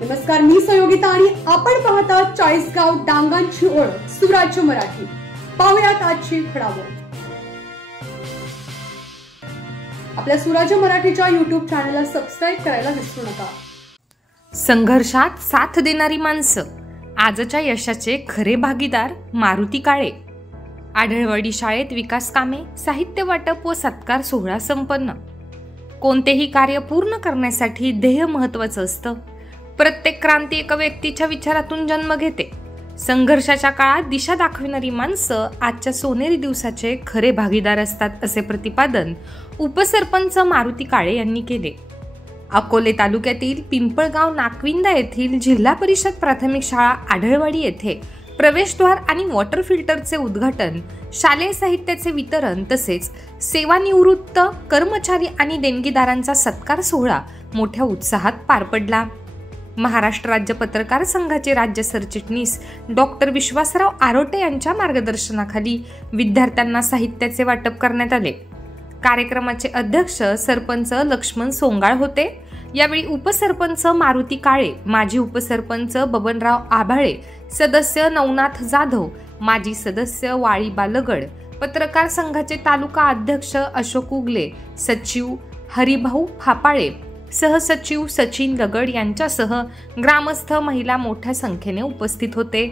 नमस्कार, मी संयोगिता आणि आपण पाहता चाळीसगाव डांगांची ओळख सुराज्य मराठी. पाहुयात आजची घडामोड. आपल्या सुराज्य मराठीच्या YouTube चॅनलला सबस्क्राइब करायला विसरू नका. संघर्षात साथ देणारी माणसं, आजच्या यशाचे खरे भागीदार मारुती काळे. आढळवाडी शाळेत विकास कामे, साहित्य वाटप व सत्कार सोहळा संपन्न. कोणतेही कार्य पूर्ण करण्यासाठी ध्येय महत्त्वाचं असतं. प्रत्येक क्रांती एका व्यक्तीच्या विचारातून जन्म घेते. संघर्षाच्या काळात दिशा दाखविणारी माणसं आजच्या सोनेरी दिवसाचे खरे भागीदार असतात, असे प्रतिपादन उपसरपंच मारुती काळे यांनी केले. अकोले तालुक्यातील पिंपळगाव नाकविंदा येथील जिल्हा परिषद प्राथमिक शाळा आढळवाडी येथे प्रवेशद्वार आणि वॉटर फिल्टरचे उद्घाटन, शालेय साहित्याचे वितरण तसेच सेवानिवृत्त कर्मचारी आणि देणगीदारांचा सत्कार सोहळा मोठ्या उत्साहात पार पडला. महाराष्ट्र राज्य पत्रकार संघाचे राज्य सरचिटणीस डॉक्टर विश्वासराव आरोटे यांच्या मार्गदर्शनाखाली विद्यार्थ्यांना साहित्याचे वाटप करण्यात आले. कार्यक्रमाचे अध्यक्ष सरपंच लक्ष्मण सोंगाळ होते. यावेळी उपसरपंच मारुती काळे, माजी उपसरपंच बबनराव आभाळे, सदस्य नवनाथ जाधव, माजी सदस्य वाळीबा लगड, पत्रकार संघाचे तालुका अध्यक्ष अशोक उगले, सचिव हरिभाऊ फापाळे, सहसचिव सचिन लगड यांच्यासह ग्रामस्थ महिला मोठ्या संख्येने उपस्थित होते.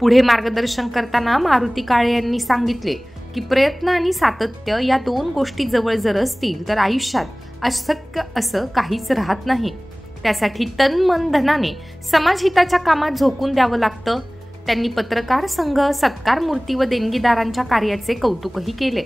पुढे मार्गदर्शन करताना मारुती काळे यांनी सांगितले की प्रयत्न आणि सातत्य या दोन गोष्टी जवळ जर असतील तर आयुष्यात अशक्य असं काहीच राहत नाही. त्यासाठी तन मन धनाने समाजहिताच्या कामात झोकून द्यावं लागतं. त्यांनी पत्रकार संघ, सत्कार मूर्ती व देणगीदारांच्या कार्याचे कौतुकही केले.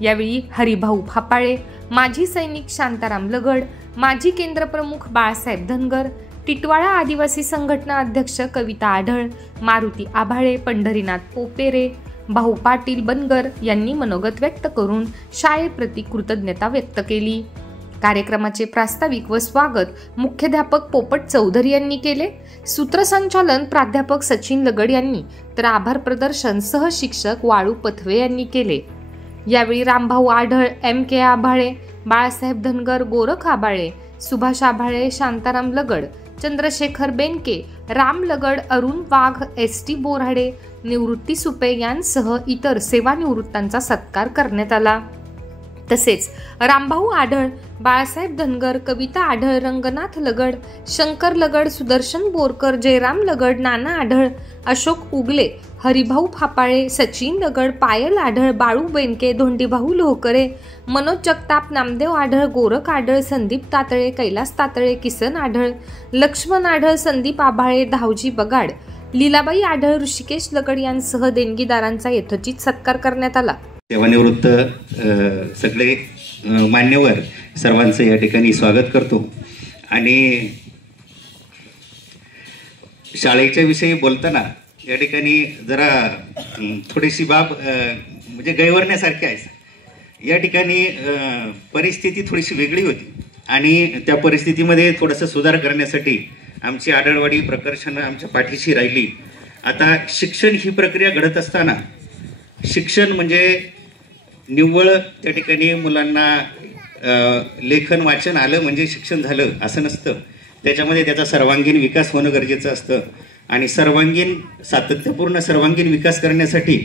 यावेळी हरिभाऊ फापाळे, माजी सैनिक शांताराम लगड, माजी केंद्रप्रमुख बाळासाहेब धनगर, टिटवाळा आदिवासी संघटना अध्यक्ष कविता आढळ, मारुती आभाळे, पंढरीनाथ पोपेरे, भाऊ पाटील बनगर यांनी मनोगत व्यक्त करून शाळेप्रती कृतज्ञता व्यक्त केली. कार्यक्रमाचे प्रास्ताविक व स्वागत मुख्याध्यापक पोपट चौधरी यांनी केले. सूत्रसंचालन प्राध्यापक सचिन लगड यांनी तर आभार प्रदर्शन सहशिक्षक वाळू पथवे यांनी केले. यावेळी रामभाऊ आढळ, MK आभाळे, बाळासाहेब धनगर, गोरख आभाळे, सुभाष आभाळे, शांताराम लगड, चंद्रशेखर बेनके, राम लगड, अरुण वाघ, ST बोराडे, निवृत्ती सुपे यांसह इतर सेवानिवृत्तांचा सत्कार करण्यात आला. तसेच रामभाऊ आढळ, बाळासाहेब धनगर, कविता आढळ, रंगनाथ लगड, शंकर लगड, सुदर्शन बोरकर, जयराम लगड, नाना आढळ, अशोक उगले, हरिभाऊ फापाळे, सचिन लगड, पायल आढळ, बाळू बेनके, धोंडीभाऊ लोहकरे, मनोज जगताप, नामदेव आढळ, गोरख आढळ, संदीप तातळे, कैलास तातळे, किसन आढळ, लक्ष्मण आढळ, संदीप आभाळे, धावजी बगाड, लीलाबाई आढळ, ऋषिकेश लगड यांसह देणगीदारांचा यथोचित सत्कार करण्यात आला. सेवानिवृत्त सगळे मान्यवर सर्वांचं या ठिकाणी स्वागत करतो. आणि शाळेच्या विषयी बोलताना या ठिकाणी जरा थोडीशी बाब म्हणजे गैरवण्यासारखी आहे. या ठिकाणी परिस्थिती थोडीशी वेगळी होती आणि त्या परिस्थितीमध्ये थोडंसं सुधार करण्यासाठी आमची आढळवाडी प्रकर्षणं आमच्या पाठीशी राहिली. आता शिक्षण ही प्रक्रिया घडत असताना शिक्षण म्हणजे निव्वळ त्या ठिकाणी मुलांना लेखन वाचन आलं म्हणजे शिक्षण झालं असं नसतं. त्याच्यामध्ये त्याचा सर्वांगीण विकास होणं गरजेचं असतं आणि सातत्यपूर्ण सर्वांगीण विकास करण्यासाठी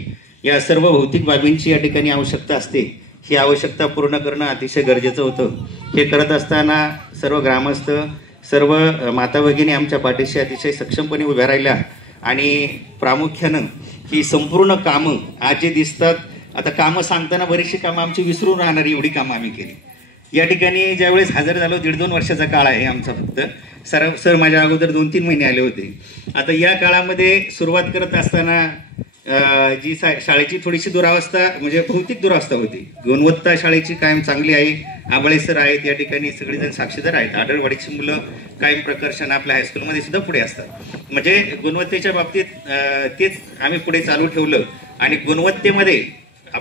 या सर्व भौतिक बाबींची या ठिकाणी आवश्यकता असते. ही आवश्यकता पूर्ण करणं अतिशय गरजेचं होतं. हे करत असताना सर्व ग्रामस्थ, सर्व माता भगिनी आमच्या पाठीशी अतिशय सक्षमपणे उभ्या राहिल्या आणि प्रामुख्यानं ही संपूर्ण कामं आज जे दिसतात, आता कामं सांगताना बरीचशी कामं आमची विसरून राहणारी एवढी कामं आम्ही केली. या ठिकाणी ज्यावेळेस हजर झालो 1.5-2 वर्षाचा काळ आहे आमचा. फक्त सर माझ्या अगोदर 2-3 महिने आले होते. आता या काळामध्ये सुरुवात करत असताना जी शाळेची थोडीशी दुरावस्था म्हणजे भौतिक दुरावस्था होती. गुणवत्ता शाळेची कायम चांगली आहे. आबळे सर आहेत या ठिकाणी, सगळेजण साक्षीदार आहेत. आढळवाडीची मुलं कायम प्रकर्षण आपल्या हायस्कूलमध्ये सुद्धा पुढे असतात. म्हणजे गुणवत्तेच्या बाबतीत तेच आम्ही पुढे चालू ठेवलं आणि गुणवत्तेमध्ये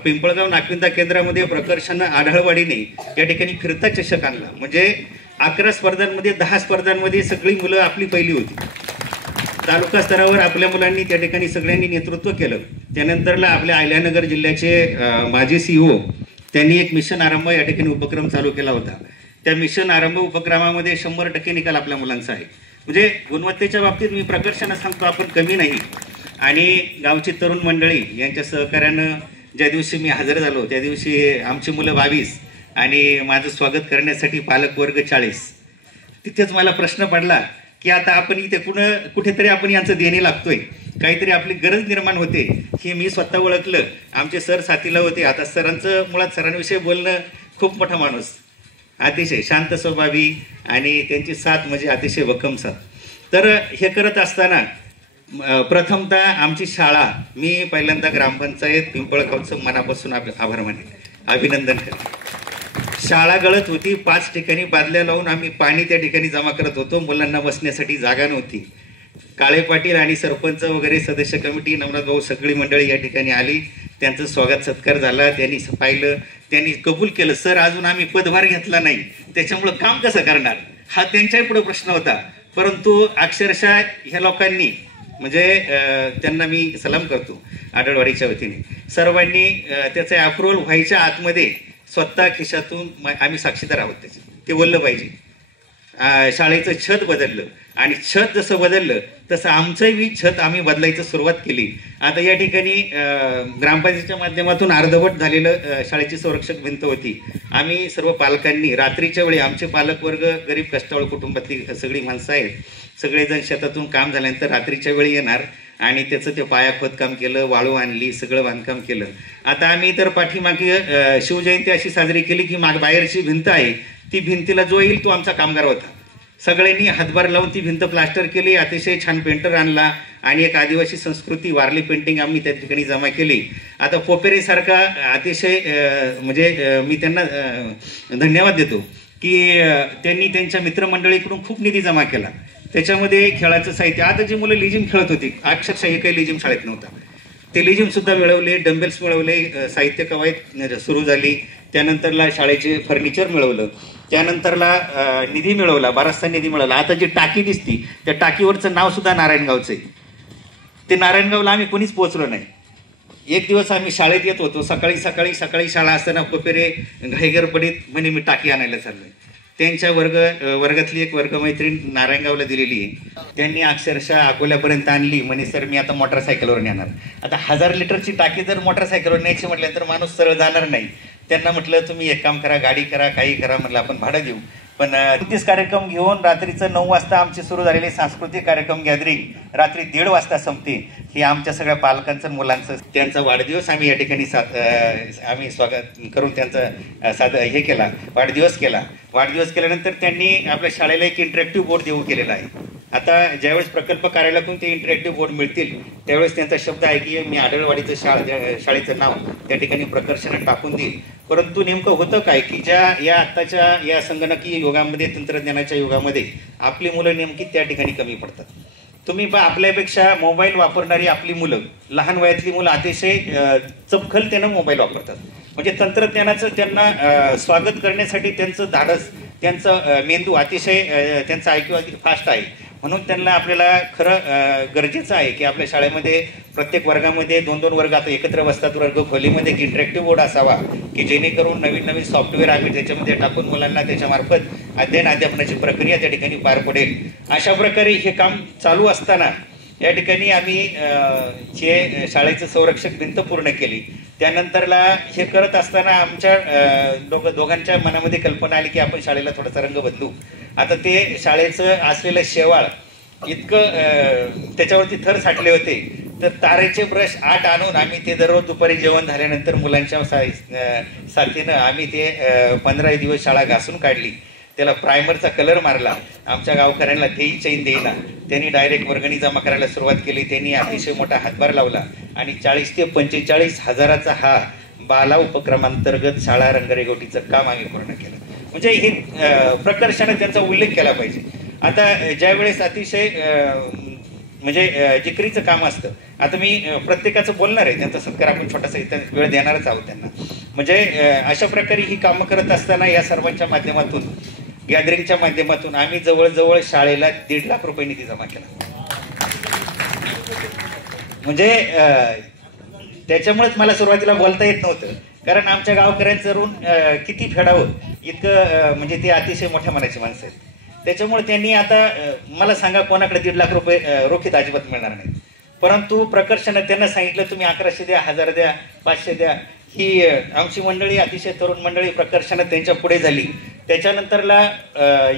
पिंपळगाव नाकविंदा केंद्रामध्ये प्रकर्षण आढळवाडीने या ठिकाणी फिरता चषक आणला. म्हणजे 11 स्पर्धांमध्ये 10 स्पर्धांमध्ये सगळी मुलं आपली पहिली होती. तालुका स्तरावर आपल्या मुलांनी त्या ठिकाणी सगळ्यांनी नेतृत्व केलं. त्यानंतरला आपल्या अहिल्यानगर जिल्ह्याचे माजी CEO त्यांनी एक मिशन आरंभ या ठिकाणी उपक्रम चालू केला होता. त्या मिशन आरंभ उपक्रमामध्ये 100% निकाल आपल्या मुलांचा आहे. म्हणजे गुणवत्तेच्या बाबतीत मी प्रकर्षानं सांगतो आपण कमी नाही. आणि गावची तरुण मंडळी यांच्या सहकार्यानं ज्या दिवशी मी हजर झालो त्या दिवशी आमची मुलं 22 आणि माझं स्वागत करण्यासाठी पालकवर्ग 40. तिथेच मला प्रश्न पडला की आता आपण इथे कुठेतरी आपण यांचं देणे लागतोय, काहीतरी आपली गरज निर्माण होते. हे मी स्वतः ओळखलं. आमचे सर साथीला होते. आता सरांचं मुळात सरांविषयी बोलणं खूप मोठा माणूस, अतिशय शांत स्वभावी आणि त्यांची साथ म्हणजे अतिशय भक्कम साथ. तर हे करत असताना प्रथमतः आमची शाळा, मी पहिल्यांदा ग्रामपंचायत पिंपळगावचं मनापासून आभार मानेन, अभिनंदन करतो. शाळा गळत होती. 5 ठिकाणी बादल्या लावून आम्ही पाणी त्या ठिकाणी जमा करत होतो. मुलांना बसण्यासाठी जागा नव्हती. काळे पाटील आणि सरपंच वगैरे सदस्य कमिटी, नवनाथ भाऊ, सगळी मंडळी या ठिकाणी आली. त्यांचं स्वागत सत्कार झाला. त्यांनी पाहिलं, त्यांनी कबूल केलं. सर अजून आम्ही पदभार घेतला नाही, त्याच्यामुळं काम कसं करणार हा त्यांच्याही पुढे प्रश्न होता. परंतु अक्षरशः ह्या लोकांनी म्हणजे त्यांना मी सलाम करतो आढळवाडीच्या वतीने. सर्वांनी त्याचं अप्रुव्हल व्हायच्या आतमध्ये स्वतः खिशातून आम्ही साक्षीदार आहोत त्याचे. ते बोललं पाहिजे. शाळेचं छत बदललं आणि छत जसं बदललं तसं आमचंही छत आम्ही बदलायचं सुरुवात केली. आता या ठिकाणी ग्रामपंचायतीच्या माध्यमातून अर्धवट झालेलं शाळेची संरक्षक भिंत होती. आम्ही सर्व पालकांनी रात्रीच्या वेळी, आमचे पालकवर्ग गरीब कष्टाळू कुटुंबातली सगळी माणसं आहेत, सगळेजण शेतातून काम झाल्यानंतर रात्रीच्या वेळी येणार आणि त्याचं ते पाया खोदकाम केलं, वाळू आणली, सगळं बांधकाम केलं. आता आम्ही तर पाठीमागे शिवजयंती अशी साजरी केली की बाहेरची भिंत आहे, ती भिंतीला जो येईल तो आमचा कामगार होता. सगळ्यांनी हातभार लावून ती भिंत प्लास्टर केली. अतिशय छान पेंटर आणला आणि एक आदिवासी संस्कृती वारली पेंटिंग आम्ही त्या ठिकाणी जमा केली. आता पोपेरेसारखा अतिशय म्हणजे मी त्यांना धन्यवाद देतो की त्यांनी त्यांच्या मित्रमंडळीकडून खूप निधी जमा केला. त्याच्यामध्ये खेळाचं साहित्य, आता जी मुलं लिजिम खेळत होती, अक्षरशः एकही लिजिम शाळेत नव्हता, ते लिजिम सुद्धा मिळवले, डंबेल्स मिळवले, साहित्य कवायत सुरू झाली. त्यानंतरला शाळेचे फर्निचर मिळवलं. त्यानंतरला निधी मिळवला, बराचसा निधी मिळवला. आता जी टाकी दिसती त्या टाकीवरचं नाव सुद्धा नारायणगावचं आहे. ते नारायणगावला आम्ही कोणीच पोहोचलो नाही. एक दिवस आम्ही शाळेत येत होतो, सकाळी शाळा असताना पोपेरे घाईगरपडीत म्हणे मी टाकी आणायला चाललोय. त्यांच्या वर्गातली एक वर्गमैत्रीण नारायणगावला दिलेली आहे. त्यांनी अक्षरशः अकोल्यापर्यंत आणली. म्हणे सर मी आता मोटरसायकलवर नेणार. आता 1000 लिटरची टाकी जर मोटरसायकलवर न्यायची म्हटलं तर माणूस सरळ जाणार नाही. त्यांना म्हटलं तुम्ही एक काम करा, गाडी करा, काही करा, म्हटलं आपण भाडं देऊ. पण 30 कार्यक्रम घेऊन रात्रीचं 9 वाजता आमचे सुरू झालेले सांस्कृतिक कार्यक्रम गॅदरिंग रात्री 1:30 वाजता संपते. हे आमच्या सगळ्या पालकांचं, मुलांचं, त्यांचा वाढदिवस आम्ही या ठिकाणी आम्ही स्वागत करून त्यांचा हे केला, वाढदिवस केला. वाढदिवस केल्यानंतर त्यांनी आपल्या शाळेला एक इंटरॅक्टिव्ह बोर्ड देऊ केलेला आहे. आता ज्यावेळेस प्रकल्प कार्यालयातून ते इंटरॅक्टिव्ह बोर्ड मिळतील त्यावेळेस त्यांचा शब्द आहे की मी आढळवाडीचं शाळेचं नाव त्या ठिकाणी प्रकर्षाने टाकून देईल. परंतु नेमकं होतं काय की या आत्ताच्या या संगणकीय युगामध्ये, तंत्रज्ञानाच्या युगामध्ये आपली मुलं नेमकी त्या ठिकाणी कमी पडतात. तुम्ही आपल्यापेक्षा मोबाईल वापरणारी आपली मुलं, लहान वयातली मुलं अतिशय चपखलतेनं मोबाईल वापरतात. म्हणजे तंत्रज्ञानाचं त्यांना स्वागत करण्यासाठी त्यांचं धाडस, त्यांचं मेंदू अतिशय, त्यांचा IQ फास्ट आहे. म्हणून त्यांना आपल्याला खरं गरजेचं आहे की आपल्या शाळेमध्ये प्रत्येक वर्गामध्ये 2-2 वर्ग आता एकत्र बसतात वर्ग खोलीमध्ये, एक इंटरॅक्टिव्ह बोर्ड असावा की जेणेकरून नवीन सॉफ्टवेअर आम्ही त्याच्यामध्ये टाकून मुलांना त्याच्यामार्फत अध्यापनाची प्रक्रिया त्या ठिकाणी पार पडेल. अशा प्रकारे हे काम चालू असताना या ठिकाणी आम्ही हे शाळेचं संरक्षक भिंत पूर्ण केली. त्यानंतरला हे करत असताना आमच्या दोघांच्या मनामध्ये कल्पना आली की आपण शाळेला थोडासा रंग बदलू. आता ते शाळेचं असलेलं शेवाळ इतकं त्याच्यावरती थर साठले होते तर तारेचे ब्रश 8 आणून आम्ही ते दररोज दुपारी जेवण झाल्यानंतर मुलांच्या साथीनं आम्ही ते 15 दिवस शाळा घासून काढली. त्याला प्रायमरचा कलर मारला. आमच्या गावकऱ्यांना तेही चैन देईना. त्यांनी डायरेक्ट वर्गणी जमा करायला सुरुवात केली. त्यांनी अतिशय मोठा हातभार लावला आणि 40 ते 45 हजाराचा हा बाला उपक्रमांतर्गत शाळा रंगरेगवटीचं काम आम्ही पूर्ण केलं. म्हणजे हे प्रकर्षाने त्यांचा उल्लेख केला पाहिजे. आता ज्यावेळेस अतिशय म्हणजे जिकरीचं काम असतं, आता मी प्रत्येकाचं बोलणार आहे, त्यांचा सत्कार आपण छोटासा इथं वेळ देणारच आहोत त्यांना. म्हणजे अशा प्रकारे ही कामं करत असताना या सर्वांच्या माध्यमातून, गॅदरिंगच्या माध्यमातून आम्ही जवळजवळ शाळेला 1.5 लाख रुपये निधी जमा केला. म्हणजे त्याच्यामुळेच मला सुरुवातीला बोलता येत नव्हतं, कारण आमच्या गावकऱ्यांचं ऋण किती फेडावं इतकं म्हणजे ते अतिशय मोठ्या मनाची माणसं आहेत. त्याच्यामुळे त्यांनी आता मला सांगा कोणाकडे 1.5 लाख रुपये रोखीत अजिबात मिळणार नाही, परंतु प्रकर्षानं त्यांना सांगितलं तुम्ही 1100 द्या, 1000 द्या, 500 द्या. ही आमची मंडळी अतिशय तरुण मंडळी प्रकर्षानं त्यांच्या पुढे झाली. त्याच्यानंतरला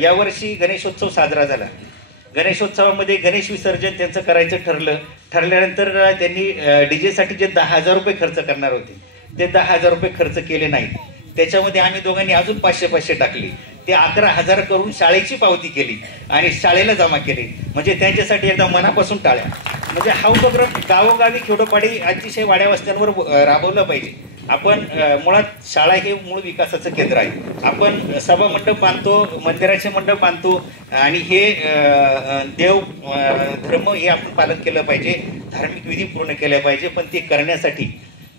यावर्षी गणेशोत्सव साजरा झाला. गणेशोत्सवामध्ये गणेश विसर्जन त्यांचं करायचं ठरल्यानंतर त्यांनी डीजेसाठी जे 10,000 रुपये खर्च करणार होते ते 10,000 रुपये खर्च केले नाहीत. त्याच्यामध्ये आम्ही दोघांनी अजून 500 टाकली. ते 11,000 करून शाळेची पावती केली आणि शाळेला जमा केली. म्हणजे त्यांच्यासाठी एकदा मनापासून टाळ्या. म्हणजे हा उपक्रम गावोगावी खेडोपाडी अतिशय वाड्या वस्त्यांवर राबवला पाहिजे. आपण मुळात शाळा हे मूळ विकासाचं केंद्र आहे. आपण सभा मंडप बांधतो, मंदिराचे मंडप बांधतो आणि हे देव धर्म हे आपण पालन केलं पाहिजे, धार्मिक विधी पूर्ण केल्या पाहिजे. पण ते करण्यासाठी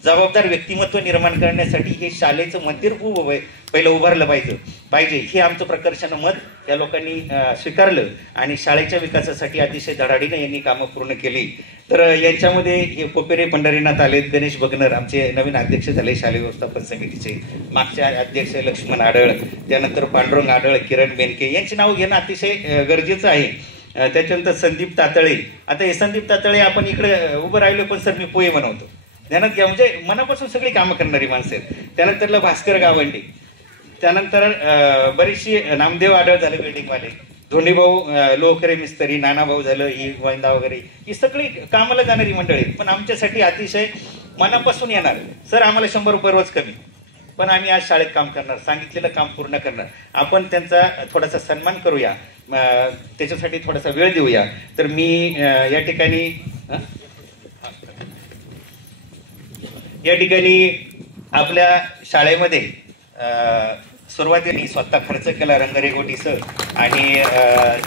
जबाबदार व्यक्तिमत्व निर्माण करण्यासाठी हे शाळेचं मंदिर पहिलं उभारलं पाहिजे. हे आमचं प्रकर्षानं मत या लोकांनी स्वीकारलं आणि शाळेच्या विकासासाठी अतिशय धडाडीनं यांनी कामं पूर्ण केली. तर यांच्यामध्ये हे पोपेरे पंढरीनाथ आलेत, गणेश बगनर आमचे नवीन अध्यक्ष झाले शालेय व्यवस्थापन समितीचे, मागचे अध्यक्ष लक्ष्मण आडळ, त्यानंतर पांडुरंग आडळ, किरण बेनके यांची नाव घेणं अतिशय गरजेचं आहे. त्याच्यानंतर संदीप तातळे. आता हे संदीप तातळे आपण इकडे उभं राहिलो, पण सर मी पोहे बनवतो, ध्यानात घ्या. म्हणजे मनापासून सगळी कामं करणारी माणसं आहेत. त्यानंतरला भास्कर गावंडे, त्यानंतर बरीचशी नामदेव आडळ झाले बिल्डिंगवाले, धोंडीभाऊ लोकरे मिस्त्री, नानाभाऊ झालं, ही गोविंदा वगैरे, ही सगळी कामाला जाणारी मंडळी. पण आमच्यासाठी अतिशय मनापासून येणार. सर आम्हाला 100 रुपये रोज कमी, पण आम्ही आज शाळेत काम करणार, सांगितलेलं काम पूर्ण करणार. आपण त्यांचा थोडासा सन्मान करूया, त्याच्यासाठी थोडासा वेळ देऊया. तर मी या ठिकाणी आपल्या शाळेमध्ये सुरुवातीला स्वतः खर्च केला रंगरेगोटीसह आणि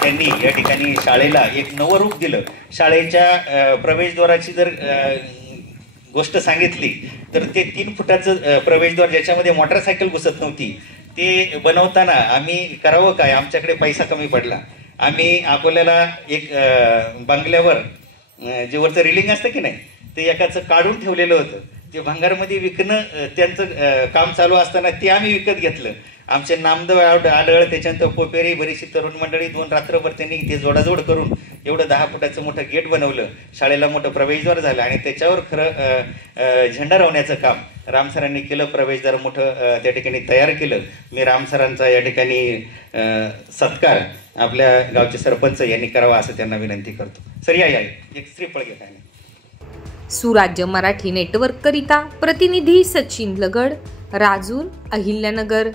त्यांनी या ठिकाणी शाळेला एक नवं रूप दिलं. शाळेच्या प्रवेशद्वाराची जर गोष्ट सांगितली तर ते 3 फुटाचं प्रवेशद्वार ज्याच्यामध्ये मोटरसायकल घुसत नव्हती, ते बनवताना आम्ही करावं काय, आमच्याकडे पैसा कमी पडला. आम्ही अकोल्याला एक बंगल्यावर जे वरचं रिलिंग असतं की नाही, ते एकाचं काढून ठेवलेलं होतं. ते भंगारमध्ये विकणं त्यांचं काम चालू असताना ते आम्ही विकत घेतलं. आमचे नामदेव आढळ, त्याच्यानंतर पोपेरी, बरीचशी तरुण मंडळी 2 रात्रभर त्यांनी ते जोडाजोड करून एवढं 10 फुटाचं मोठं गेट बनवलं. शाळेला मोठं प्रवेशद्वार झालं आणि त्याच्यावर खरं झेंडा रोवण्याचं काम रामसरांनी केलं. प्रवेशद्वार मोठं त्या ठिकाणी तयार केलं. मी रामसरांचा या ठिकाणी सत्कार आपल्या गावचे सरपंच यांनी करावा असं त्यांना विनंती करतो. सर या एक श्रीफळ घ्या. सुराज्य मराठी नेटवर्क करिता प्रतिनिधी सचिन लगड, राजूर, अहिल्यानगर.